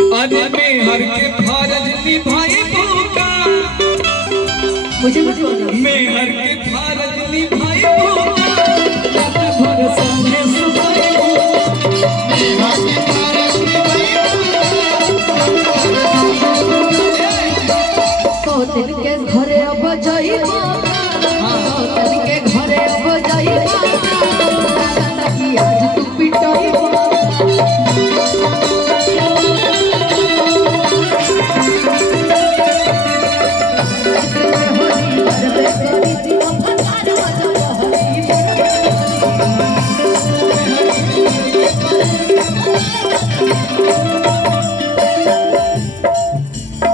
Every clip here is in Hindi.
अरे में हर के फर्ज निभाई भूखा, मुझे मत बोलो। में हर के फर्ज निभाई भूखा, रात भर संगे सुभाई भूखा, में हर के फर्ज निभाई भूखा। सौतन के घरे अब जाइबा, सौतन के घरे अब जाइबा, ताकि आज तू पिटाइबा।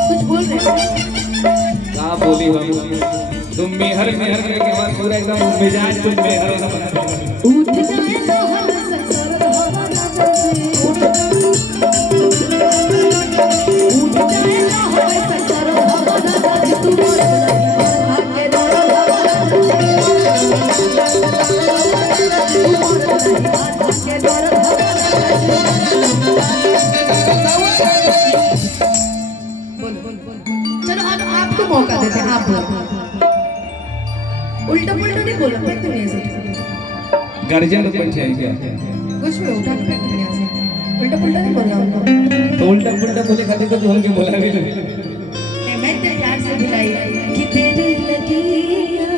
कुछ बोल रहे हो? क्या बोली हम? तुम मेहर मेहर करके के बाद पूरा एकदम मिजाज तुम मेहर उठ जाए तो हम संसार हवा ना चले, उठ जाए तो हम संसार हवा ना चले, तू मोर आके दर हवा ना चले, तू मोर आके दर हवा ना चले। चलो अब आपको मौका देते हैं, आप बोलो। उल्टा पुल्टा नहीं बोलो, मैं तो नहीं ऐसे गार्जियन लोग बैठे हैं क्या? कुछ भी उठा के नहीं ऐसे उल्टा पुल्टा नहीं बोलना उनको। तो उल्टा पुल्टा बोले खातिर तो हमके बोला भी नहीं। मैं तेरे प्यार से बुलाई कि तेरी लगियां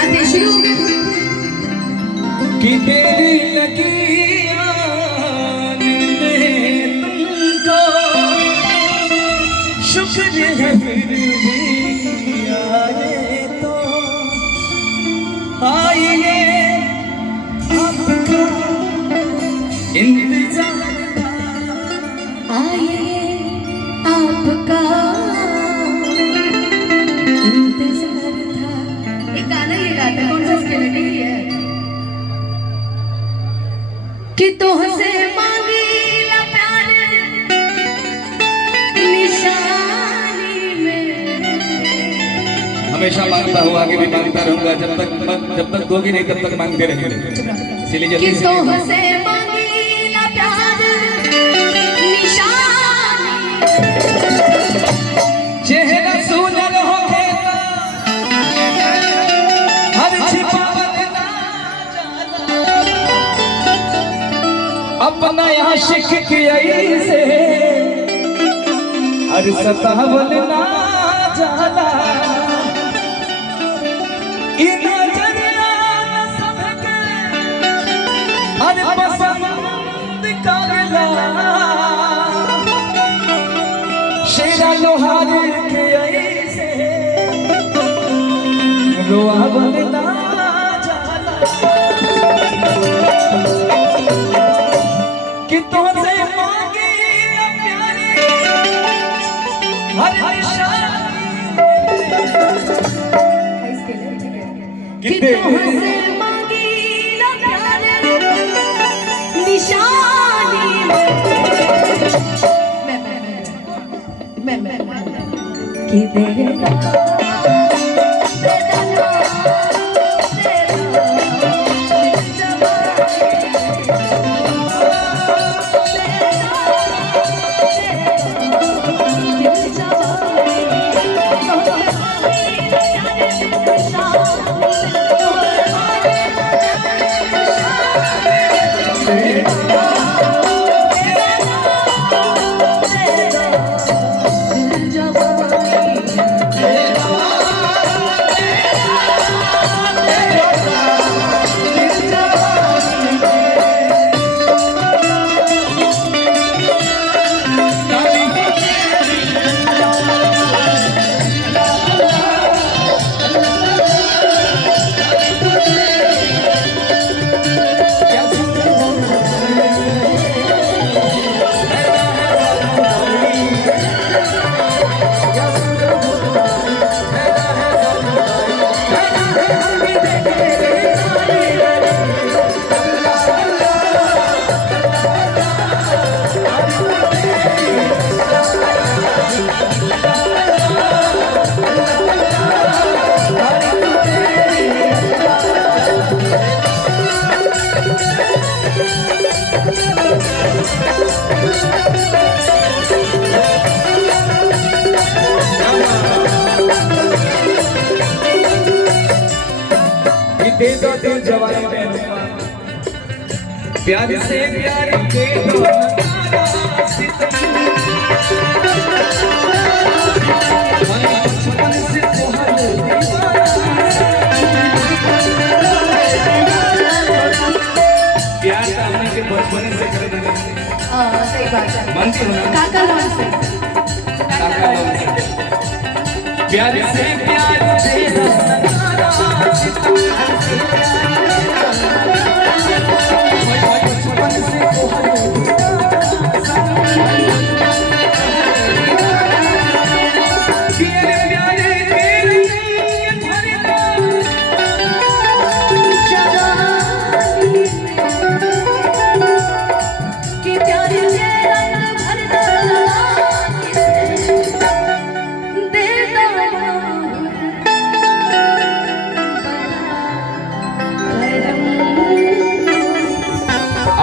आते शुरू हो गए कि तेरी लगियां ने तुमको शुक्र है फिर भी आए तो आइए आपका इंतजार था, आइए आपका इंतजार था। एक गाना ये गाता है, कौन सा इसके लगी है कि तुझसे मांगी ला प्यार निशानी में। हमेशा मांगता हूँ, आगे भी मांगता रहूंगा, जब तक दोगी नहीं तब तक मांगते रहेंगे। इसलिए जल्दी कि तुझसे मांगी ला प्यार निशानी में। चेहरा सुनर होके हर छिपावट ना जाना, अपना आशिक की ऐसे हर सतावल ना जाना। इन नजरिया न सबके हर पसंद करला, शेरा लोहार के ऐसे रोआवल ना जाला, कि तुझसे मांगी प्यारी हर निशानी कि तुझसे मांगी ला प्यार निशानी में। मैं कि तेरा दे दो दिल जवानी में प्यार से प्यार दे दो बचपन से तोहर प्यार का हमने के बचपन से कर देना सही बात है मन से होना काका लोन से प्यार से प्यार दे दो बचपन से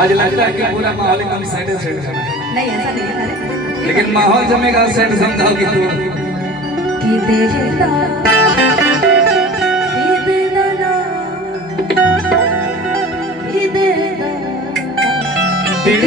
आज लगता है कि पूरा माहौल एकदम सेट है नहीं ऐसा नहीं है लेकिन माहौल जमेगा सेट समझाओगी तो कि देता दिल